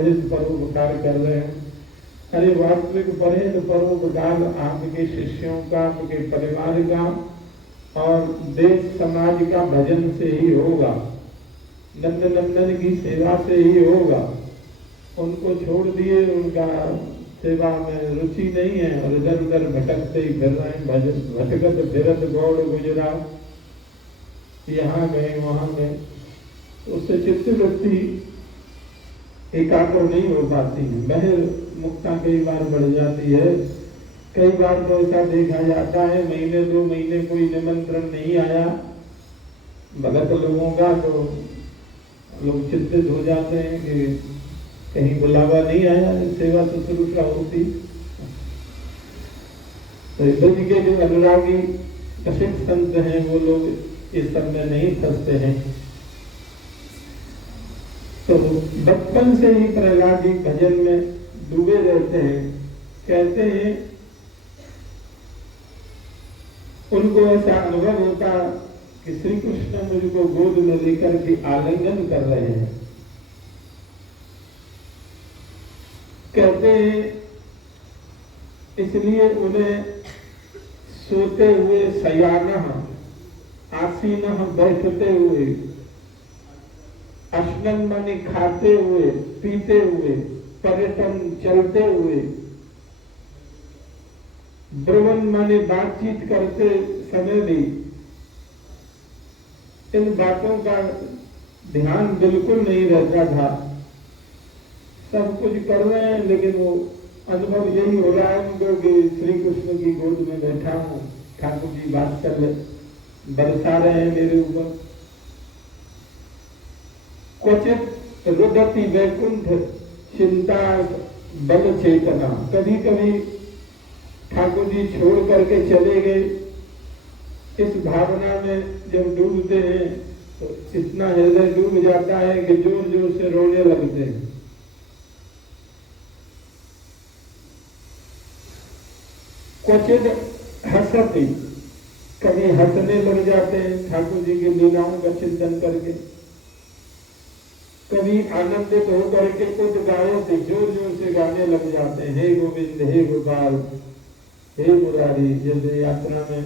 सहज परोपकार कर रहे हैं। अरे वास्तविक परोपकार आपके शिष्यों का, आपके परिवार का और देश समाज का भजन से ही होगा, नंद नंदन की सेवा से ही होगा। उनको छोड़ दिए, उनका सेवा में रुचि नहीं है और इधर उधर भटकते ही फिर रहे हैं। भटकत फिरत गौड़ गुजरा, यहाँ गए वहां गए, उससे चित्त वृत्ति एकाग्र नहीं हो पाती है। बहिर्मुखता कई बार बढ़ जाती है। कई बार तो ऐसा देखा जाता है, महीने 2 महीने कोई निमंत्रण नहीं आया भगत लोगों का, तो लोग चिंतित हो जाते हैं कि कहीं बुलावा नहीं आया, सेवा शुश्रूषा होती। तो बुद्ध के जो अनुरागी प्रसिद्ध संत हैं वो लोग इस सब में नहीं फंसते हैं। तो बचपन से ही प्रहलाद जी भजन में डूबे रहते हैं। कहते हैं उनको ऐसा अनुभव होता कि श्री कृष्ण मुझको गोद में लेकर के आलिंगन कर रहे हैं। कहते हैं इसलिए उन्हें सोते हुए, शय्यानः आसीनः बैठते हुए, अश्नन माने खाते हुए पीते हुए, पर्यटन चलते हुए, ब्रवन माने बातचीत करते समय भी इन बातों का ध्यान बिल्कुल नहीं रहता था। सब कुछ कर रहे हैं लेकिन वो अनुभव यही हो रहा है उनको कि श्री कृष्ण की गोद में बैठा हूँ, ठाकुर जी बात कर रहे, बरसा रहे हैं मेरे ऊपर। क्वचित रुदति वैकुंठ चिंता बल चेतना, कभी कभी ठाकुर जी छोड़ करके चले गए। इस भावना में जब डूबते हैं तो इतना हृदय डूब जाता है कि जोर जोर से रोने लगते हैं। क्वचित हंसती, कभी हंसने लग जाते हैं ठाकुर जी की लीलाओं का चिंतन करके। कभी आनंदित होकर के उद्गायों से जोर जोर से गाने लग जाते हैं, हे गोविंद, हे गोपाल, हे मुरारी। जैसे यात्रा में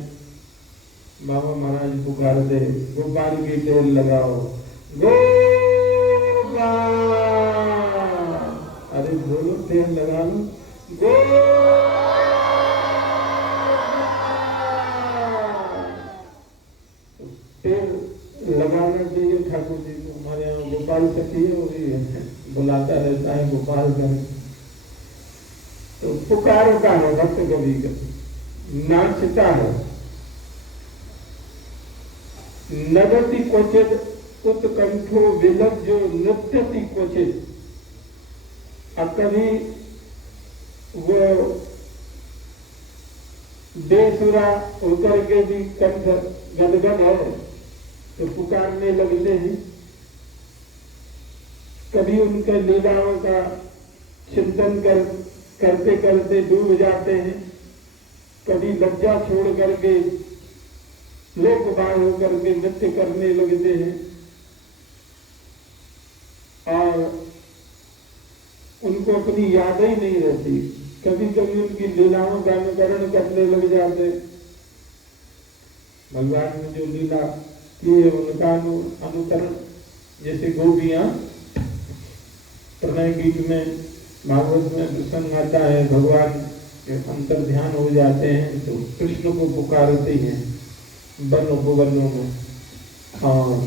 बाबा महाराज पुकार दे, गोपाल की टेल लगाओ, गोपाल, अरे बोलो टेल लगा लो, टेल लगाना चाहिए ठाकुर जी को। हमारे यहाँ गोपाल सखी है, वो भी बुलाता रहता है गोपाल का। तो पुकारता है भक्त कवि का, नाचता है। नगति क्वचित उत्कंठो विलज्जो नृत्यति क्वचित, अब कभी वो बेसुरा होकर के भी कंठ गदगद है तो पुकारने लगते हैं। कभी उनके लीलाओं का चिंतन करते करते डूब जाते हैं। कभी लज्जा छोड़ करके लोकबाह्य होकर के नृत्य करने लगते हैं और उनको अपनी याद ही नहीं रहती। कभी कभी उनकी लीलाओं का अनुकरण करने लग जाते। भगवान ने जो लीला की है उनका अनुकरण, जैसे गोपियां प्रणय गीत में, भागवत में प्रसंग आता है, भगवान अंतर ध्यान हो जाते हैं तो कृष्ण को पुकारते हैं वन उपवनों में। हाँ,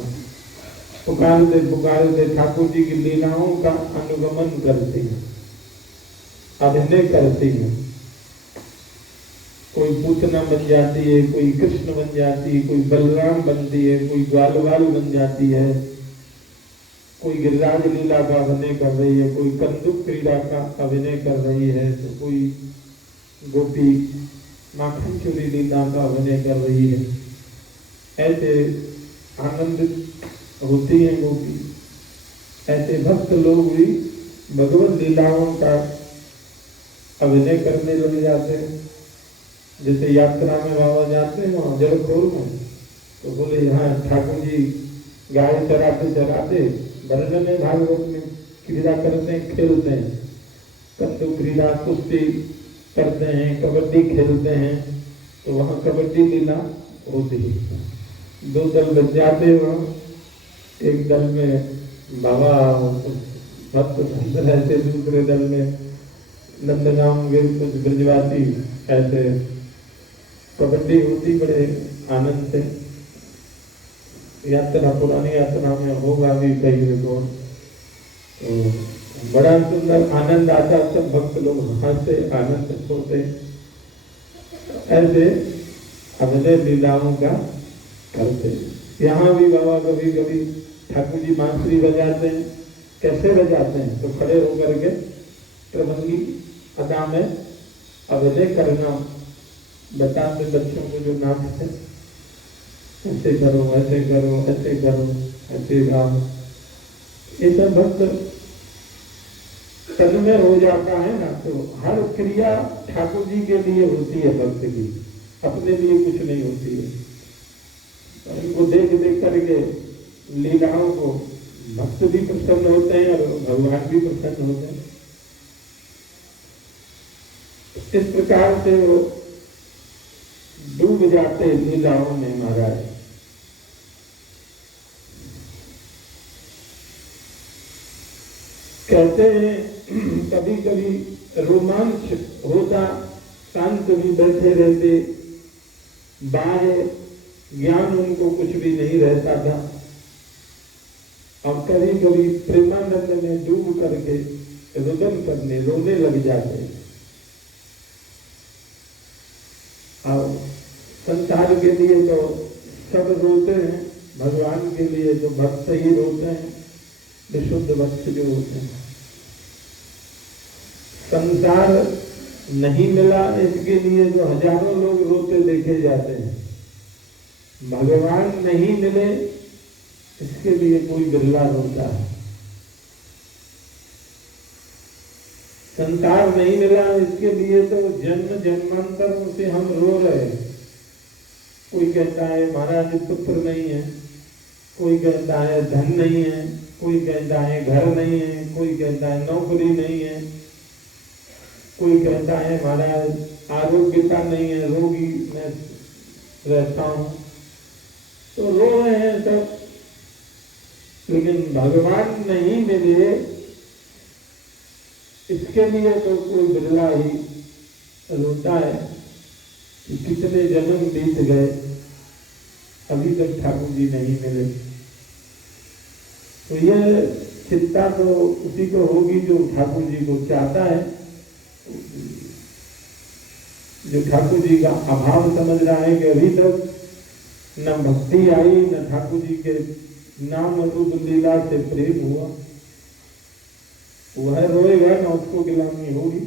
पुकारते ठाकुर जी की लीलाओं का अनुगमन करते हैं, अभिनय करते हैं। कोई पूतना बन जाती है, कोई कृष्ण बन जाती है, कोई बलराम बनती है, कोई ग्वालवाल बन जाती है, कोई गिरिराज लीला का अभिनय कर रही है, कोई कंदुक क्रीड़ा का अभिनय कर रही है, तो कोई गोपी माखन चोरी लीला का अभिनय कर रही है। ऐसे आनंदित होती है गोपी। ऐसे भक्त लोग भी भगवत लीलाओं का अभिनय करने लग जाते हैं। जैसे यात्रा में बाबा जाते हैं वहाँ जड़खोर में, तो बोले यहाँ ठाकुर जी गाय चराते चराते वर्णन है भागवत में क्रीड़ा करते हैं, खेलते हैं, कंदुक क्रीड़ा, कुश्ती करते हैं, कबड्डी खेलते हैं, तो वहाँ कबड्डी लीला होती है। 2 दल बन जाते हैं वहाँ, एक दल में बाबा भक्त संत रहते, दूसरे दल में नंदगांव के कुछ ब्रजवासी ऐसे कबड्डी होती बड़े आनंद से। यात्रा, पुरानी यात्रा में होगा भी कई रिकॉर्ड, तो बड़ा सुंदर आनंद आता, सब भक्त लोग हंसते आनंद होते। ऐसे अभिनय लीलाओं का करते। यहाँ भी बाबा कभी कभी ठाकुर जी बांसुरी बजाते हैं। कैसे बजाते हैं? तो खड़े होकर के प्रबंधी अदा में अभिनय करना बताते बच्चों को, जो नाचते, ऐसे करो, ऐसे करो, ऐसे करो, ऐसे गाओ। ये सब भक्त तन्मय हो जाता है ना, तो हर क्रिया ठाकुर जी के लिए होती है, भक्त की अपने लिए कुछ नहीं होती है। उनको देख देख करके लीलाओं को भक्त भी प्रसन्न होते हैं और भगवान भी प्रसन्न होते हैं। इस प्रकार से वो डूब जाते लीलाओं में महाराज। कहते हैं कभी कभी रोमांच होता, शांत भी बैठे रहते, बाह्य ज्ञान उनको कुछ भी नहीं रहता था, और कभी कभी प्रेमानंद में डूब करके रुदन करने, रोने लग जाते। और संसार के लिए तो सब रोते हैं, भगवान के लिए तो भक्त ही रोते हैं, विशुद्ध भक्त जो होते हैं। संसार नहीं मिला इसके लिए जो हजारों लोग रोते देखे जाते हैं, भगवान नहीं मिले इसके लिए कोई बिरला रोता है। संसार नहीं मिला इसके लिए तो जन्म जन्मांतरों से हम रो रहे हैं। कोई कहता है महाराज पुत्र नहीं है, कोई कहता है धन नहीं है, कोई कहता है घर नहीं है, कोई कहता है नौकरी नहीं है, कोई कहता है महाराज आरोग्यता नहीं है, रोगी मैं रहता हूं, तो रो रहे हैं सब। लेकिन भगवान नहीं मिले इसके लिए तो कोई बिरला ही रोता है कि कितने जन्म बीत गए, अभी तक ठाकुर जी नहीं मिले। तो यह चिंता तो उसी को होगी जो ठाकुर जी को चाहता है, जो ठाकुर जी का अभाव समझ रहा है कि अभी तक न भक्ति आई, न ठाकुर जी के नाम रूप लीला से प्रेम हुआ, वह रोएगा न उसको गिलानी होगी।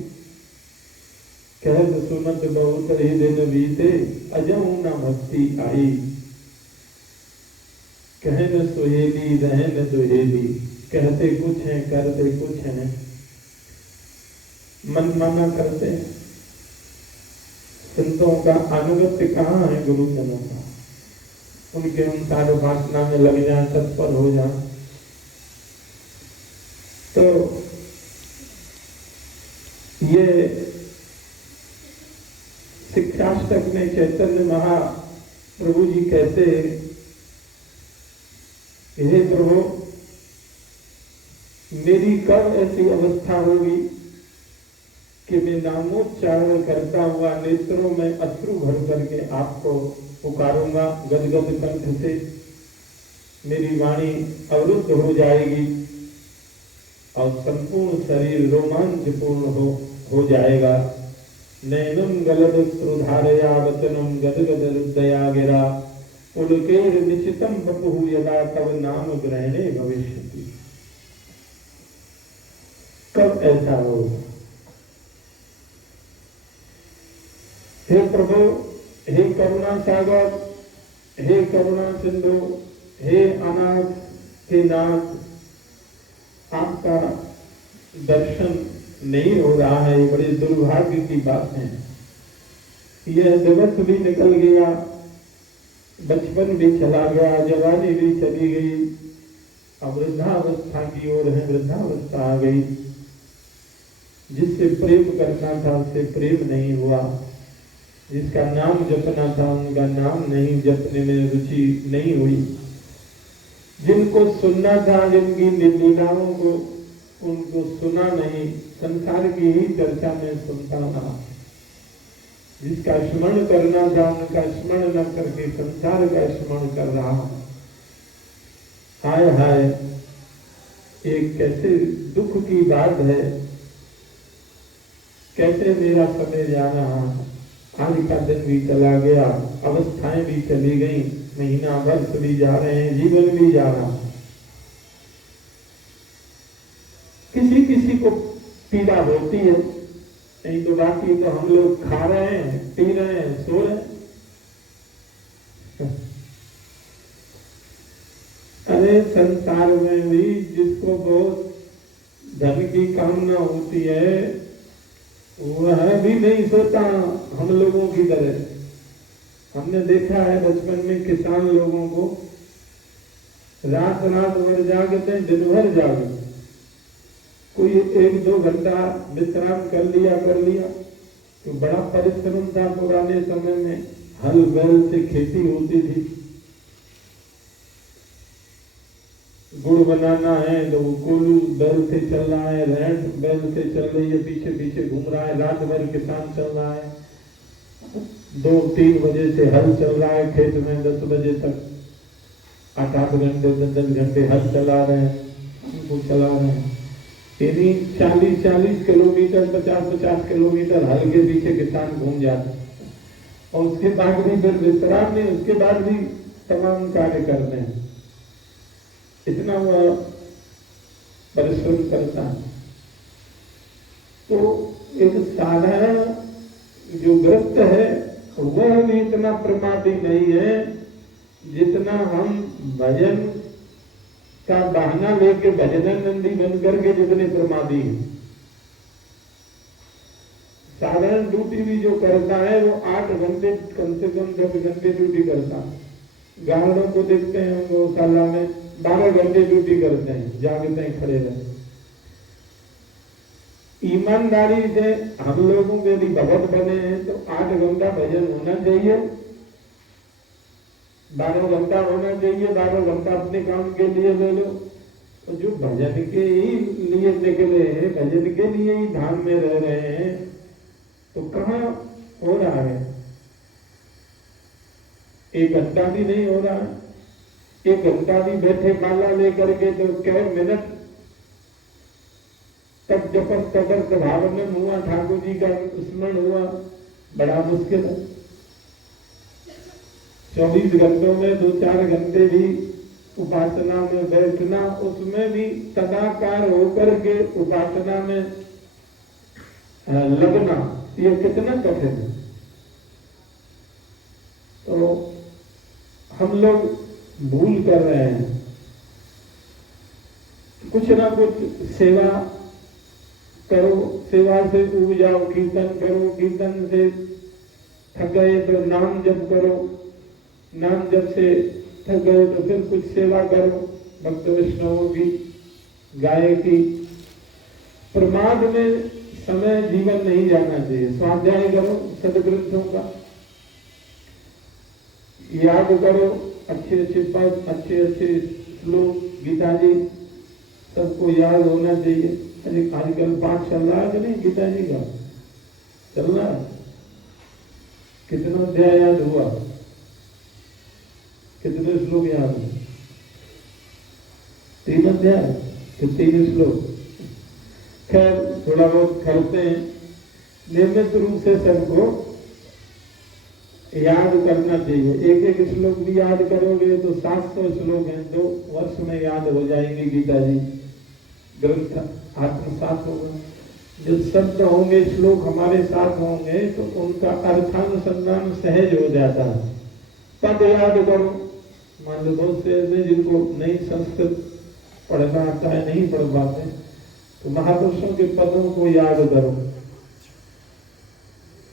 कहत सुनत बहुत ही दिन बीते, अजहु न भक्ति आई, कहन सुहेली रहन दुहेली। कहते कुछ हैं करते कुछ हैं, मन माना करते हैं। संतों का अनुगत्य कहाँ है? गुरुजनों का, उनके अनुसार उपासना में लग जाए, तत्पर हो जाए। तो ये शिक्षाष्टक में चैतन्य महाप्रभु जी कहते हैं, हे प्रभु मेरी कब ऐसी अवस्था होगी कि मैं नामोच्चारण करता हुआ नेत्रों में अश्रु भर करके आपको पुकारूंगा गदगद कंठ से, मेरी वाणी अवरुद्ध हो जाएगी और संपूर्ण शरीर रोमांचपूर्ण हो जाएगा। नैनम गलद श्रुधारया वचनम गदगद हृदया गिरा, पुलकेर निश्चितम बपहु यदा तब नाम ग्रहणे भविष्यति। कब ऐसा होगा? हे प्रभु, हे करुणा सागर, हे करुणा सिंधु, हे अनाथ के नाथ, आपका दर्शन नहीं हो रहा है, ये बड़ी दुर्भाग्य की बात है। यह दिवस भी निकल गया, बचपन भी चला गया, जवानी भी चली गई, अब वृद्धावस्था की ओर है, वृद्धावस्था आ गई। जिससे प्रेम करना था उससे प्रेम नहीं हुआ, जिसका नाम जपना था उनका नाम नहीं जपने में रुचि नहीं हुई, जिनको सुनना था जिनकी लीलाओं को उनको सुना नहीं, संसार की ही चर्चा में सुनता रहा। जिसका स्मरण करना था उनका स्मरण न करके संसार का स्मरण कर रहा। हाय हाय, एक कैसे दुख की बात है, कैसे मेरा समय जा रहा। आज का दिन भी चला गया, अवस्थाएं भी चली गई, महीना वर्ष भी जा रहे हैं, जीवन भी जा रहा। किसी किसी को पीड़ा होती है, नहीं तो बाकी तो हम लोग खा रहे हैं, पी रहे हैं, सो रहे हैं। अरे संसार में भी जिसको बहुत धन की कामना होती है वह भी नहीं सोता हम लोगों की तरह। हमने देखा है बचपन में किसान लोगों को रात रात भर जागते हैं, दिन भर जागते। कोई 1-2 घंटा विश्राम कर लिया तो बड़ा परिश्रम था। पुराने समय में हल बैल से खेती होती थी। गुड़ बनाना है तो वो कोलू बैल से चल रहा है, रैंट बैल से चल रही है, पीछे पीछे घूम रहा है, रात भर किसान चल रहा है। 2-3 बजे से हल चल रहा है खेत में, 10 बजे तक 8-8 घंटे 10-10 घंटे हल चला रहे हैं, उनको चला रहे हैं। यदि 40-40 किलोमीटर 50-50 किलोमीटर हल के पीछे किसान घूम जाते और उसके बाद भी फिर विश्राम नहीं, उसके बाद भी तमाम कार्य करते हैं। इतना वह परिश्रम करता है। तो एक साधारण जो ग्रस्त है वह भी इतना प्रमादी नहीं है जितना हम भजन का बहाना लेके भजनानंदी बन करके जितने प्रमादी हैं। साधारण ड्यूटी भी जो करता है वो 8 घंटे कम से कम 10 घंटे ड्यूटी करता है। गार्डों को देखते हैं हम गौशाला में 12 घंटे ड्यूटी करते हैं, जागते हैं, खड़े रहते हैं। ईमानदारी से हम लोगों के यदि भगत बने हैं तो 8 घंटा भजन होना चाहिए, 12 घंटा होना चाहिए, 12 घंटा अपने काम के लिए ले लो। तो जो भजन के ही लिए निकले हैं, भजन के लिए ही धाम में रह रहे हैं, तो कहाँ हो रहा है? 1 घंटा भी नहीं हो रहा। 1 घंटा भी बैठे माला लेकर के तो कई मिनट तक जपन तदर्थ भावनम हुआ, ठाकुर जी का स्मरण हुआ, बड़ा मुश्किल है। 24 घंटों में 2-4 घंटे भी उपासना में बैठना, उसमें भी तदाकार होकर के उपासना में लगना, ये कितना कठिन है। तो हम लोग भूल कर रहे हैं। कुछ ना कुछ सेवा करो, सेवा से उब जाओ, कीर्तन करो, कीर्तन से थक गए तो नाम जप करो, नाम जप से थक गए तो फिर कुछ सेवा करो, भक्त वैष्णवों की, गाय की। प्रमाद में समय जीवन नहीं जाना चाहिए। स्वाध्याय करो सदग्रंथों का, याद करो अच्छे अच्छे पद, अच्छे अच्छे श्लोक, गीता जी सबको याद होना चाहिए। अरे आजकल पाठ चल रहा है कि नहीं? गीता जी का चल रहा है। कितना अध्याय याद हुआ? कितने श्लोक याद हुए? 3 अध्याय तो 3 श्लोक। खैर थोड़ा बहुत करते हैं। नियमित रूप से सबको याद करना चाहिए। एक श्लोक भी याद करोगे तो 700 श्लोक हैं, 2 वर्ष में याद हो जाएंगे गीता जी। ग्रंथ आत्मसात होगा। जो शब्द होंगे, श्लोक हमारे साथ होंगे तो उनका अर्थानुसंधान सहज हो जाता है। पद याद करो। मान लो बहुत से ऐसे जिनको नहीं संस्कृत पढ़ना आता है, नहीं पढ़ पाते, तो महापुरुषों के पदों को याद करो।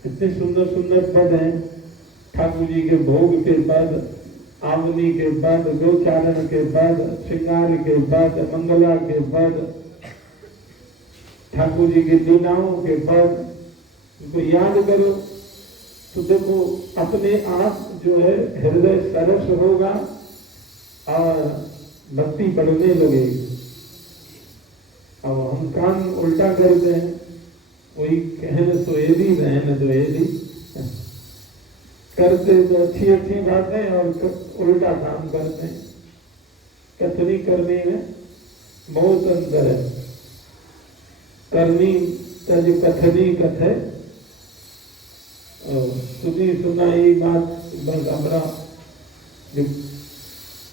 इतने सुंदर सुंदर पद हैं। ठाकुर जी के भोग के पद, आमनी के बाद, गोचारण के बाद, श्रृंगार के बाद, मंगला के बाद, ठाकुर जी की लीलाओं के बाद उनको याद करो तो देखो अपने आप जो है हृदय सरस होगा और भक्ति बढ़ने लगेगी। अब हम काम उल्टा करते हैं, वही कहने तो एदी रहने तो एदी करते तो अच्छी अच्छी बातें और उल्टा काम करते हैं। कथनी करनी में बहुत अंतर है। करनी तज कथनी कथे सुनी सुनाई बात बड़ा जो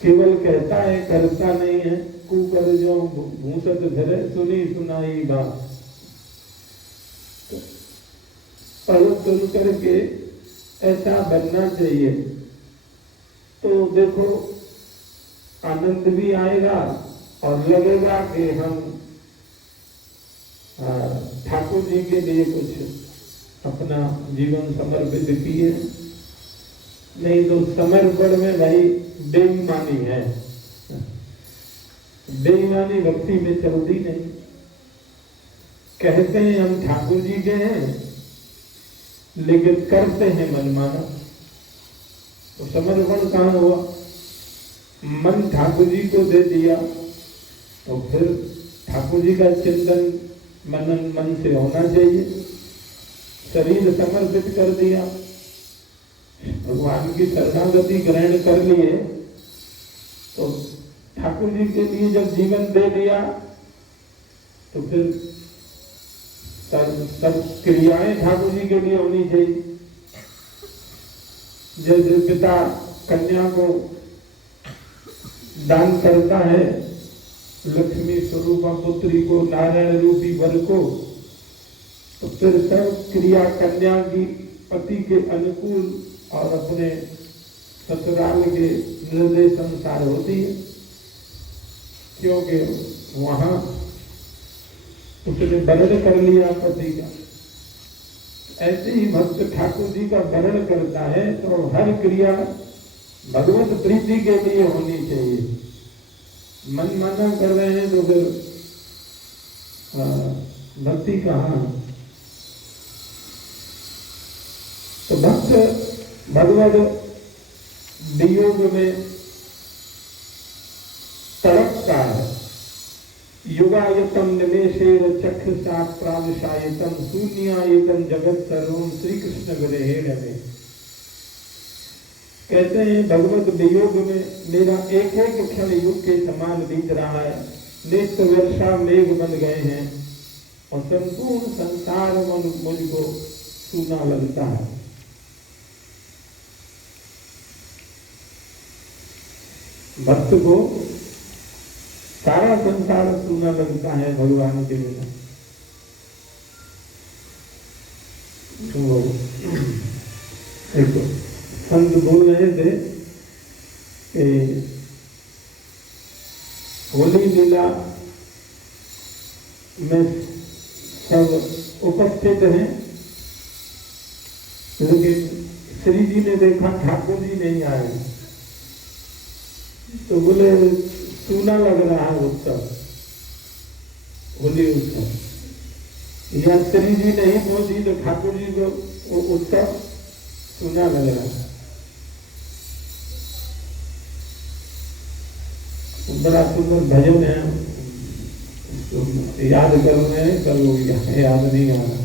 केवल कहता है करता नहीं है। कुकर जो भूसत धरे सुनी सुनाई बात, पढ़ सुन करके ऐसा बनना चाहिए तो देखो आनंद भी आएगा और लगेगा कि हम ठाकुर जी के लिए कुछ अपना जीवन समर्पित किए। नहीं तो समर्पण में भाई बेईमानी है, बेईमानी भक्ति में चलती नहीं। कहते हैं हम ठाकुर जी के हैं लेकिन करते हैं मनमाना, तो समर्पण कहाँ हुआ? मन ठाकुर जी को दे दिया तो फिर ठाकुर जी का चिंतन मनन मन से होना चाहिए। शरीर समर्पित कर दिया, भगवान की शरणागति ग्रहण कर लिए तो ठाकुर जी के लिए जब जीवन दे दिया तो फिर सब क्रियाएं ठाकुर जी के लिए होनी चाहिए। जैसे पिता कन्या को दान करता है, लक्ष्मी स्वरूपा पुत्री को, नारायण रूपी वर को, तो फिर सब क्रिया कन्या की पति के अनुकूल और अपने ससुराल के निर्देश अनुसार होती है, क्योंकि वहां उसने वर्ण कर लिया पति का। ऐसे ही भक्त ठाकुर जी का वर्ण करता है तो हर क्रिया भगवत प्रीति के लिए होनी चाहिए। मन माना कर रहे हैं तो फिर भक्ति कहाँ? तो भक्त भगवत वियोग में तड़पता है। युगायतम निमेषेर चक्षुषा प्राविशायतम शून्यायतम जगत सर्वम श्री कृष्ण विरहेण में। कहते हैं भगवत वियोग में मेरा एक एक क्षण युग के समान बीत रहा है। नेत्र वर्षा मेघ बन गए हैं और संपूर्ण संसार मन मुझको सूना लगता है। भक्त को सारा संसार सूना लगता है भगवान के बिना। तो देखो संत बोल रहे थे कि होली लीला में सब उपस्थित हैं, लेकिन श्री जी ने देखा ठाकुर जी नहीं आए तो बोले सूना लग रहा है उत्सव, होली उत्सव। या श्री जी नहीं पहुंची तो ठाकुर जी को वो उत्सव सूना लग रहा है। बड़ा सुंदर भजन है, याद कर रहे हैं, करो याद नहीं आ रहा।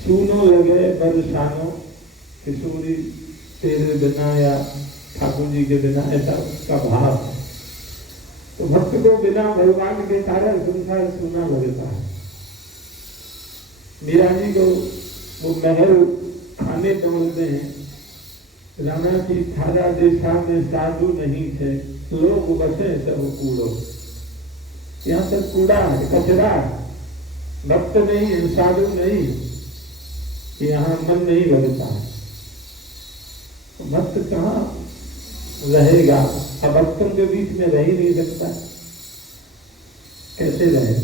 सूनो लगे बरसानो किशोरी तेरे बिना या ठाकुर जी के बिना, ऐसा उसका भाव है। तो भक्त को बिना भगवान के सारा संसार सूना लगता है। मीरा जी को वो महल खाने दौड़ते हैं, राणा की थारा देशा में साधु नहीं थे, लोग बसे सब कूड़ो। यहाँ तक कूड़ा है, कचरा है, भक्त नहीं है, साधु नहीं, यहाँ मन नहीं लगता है। तो भक्त कहाँ रहेगा? अब भक्तों के बीच में रह ही नहीं सकता, कैसे रहे?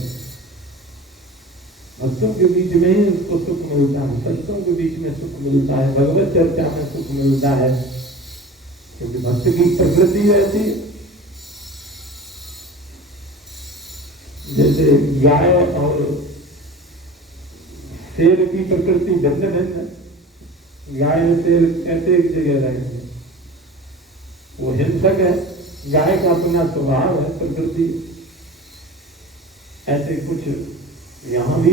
भक्तों के बीच में ही उसको सुख मिलता है, संतों के बीच में सुख मिलता है, भगवत चर्चा में सुख मिलता है। क्योंकि भक्त की प्रकृति ऐसी है। जैसे गाय और शेर की प्रकृति भिन्न भिन्न है। गाय और शेर कैसे एक जगह रहेंगे? वो हिंसक है, गाय का अपना स्वभाव है, प्रकृति। ऐसे कुछ यहाँ भी